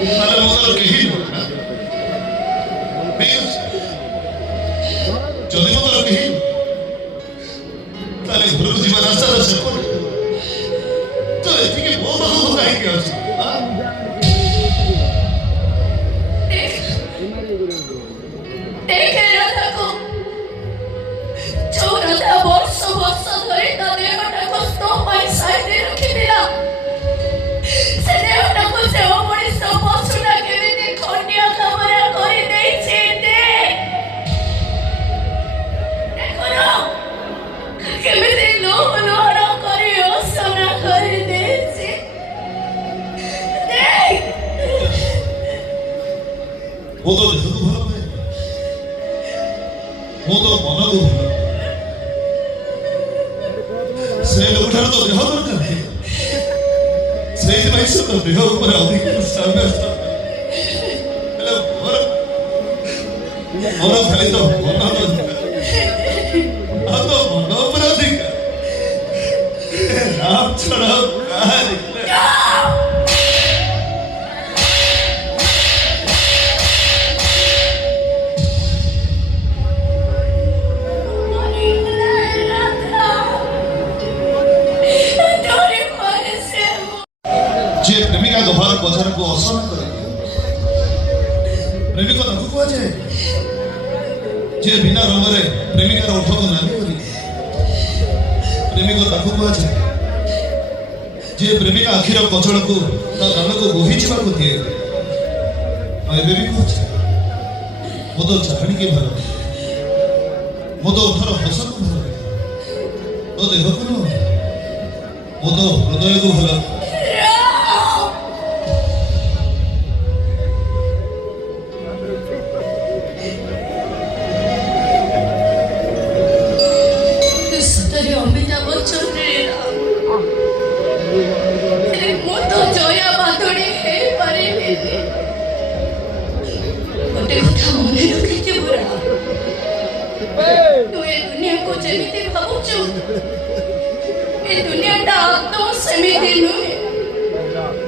ତାହେଲେ ମୋ ତୋର କେହି ନୁହଁ ନା ଯଦି ମୋ ତୋର କେହି ତାହେଲେ ଘରକୁ ଯିବା ରାସ୍ତାର ସେପଟେ ତ ଏଠିକି ମୋ ପାଖକୁ କାହିଁକି ଆସୁ वो तो देह को भल पाए वो तो मन को भल से लोकठार तो देह दरकार से से तो देह ऊपर अधिक सामने हेलो मोर खाली तो मन तो मन ऊपर अधिक राम छड़ा जे प्रेमिका दोहर बजार को असना करे प्रेमिक ताकू कुआ जाए जे बिना रंग रे प्रेमिका ओठ को नाली करी प्रेमिक ताकू कुआ जाए जे प्रेमिका आखिर कचड़ को ता गान को बोही जीवा को दिए एबे भी कुछ मो तो चाहणी के भल मो तो ओठर हस को भल तो देह को मो तो हृदय को भल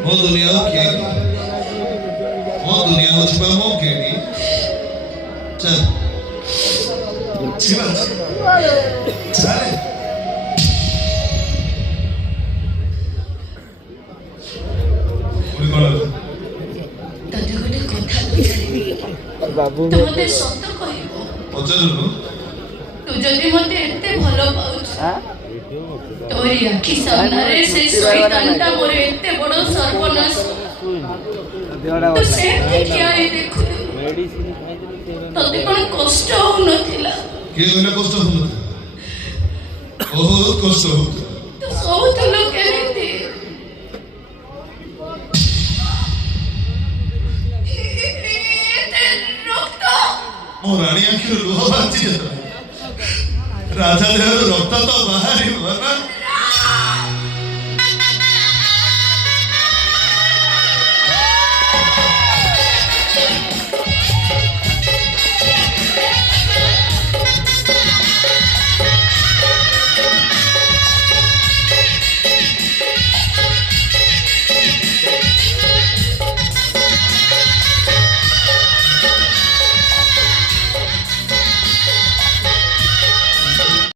वो दुनिया के वो दुनिया उस पर मो के नहीं चल चल चल बाबू तो मते सत्य कहबो पचारनु तू जदी मते एते भलो पाउछ तोरी आखि सामने से शैतानटा मोरे एते बड़ सर्वनाश तो से देखिया ए देखु मेडिसिन खाइदे तते कोन कष्ट हो नथिला के गने कष्ट हो बहुत कष्ट हो तो सब तो लोग केमिति मो रानी आखिर लुह बाची राजा देहर रक्त तो बाहरी ना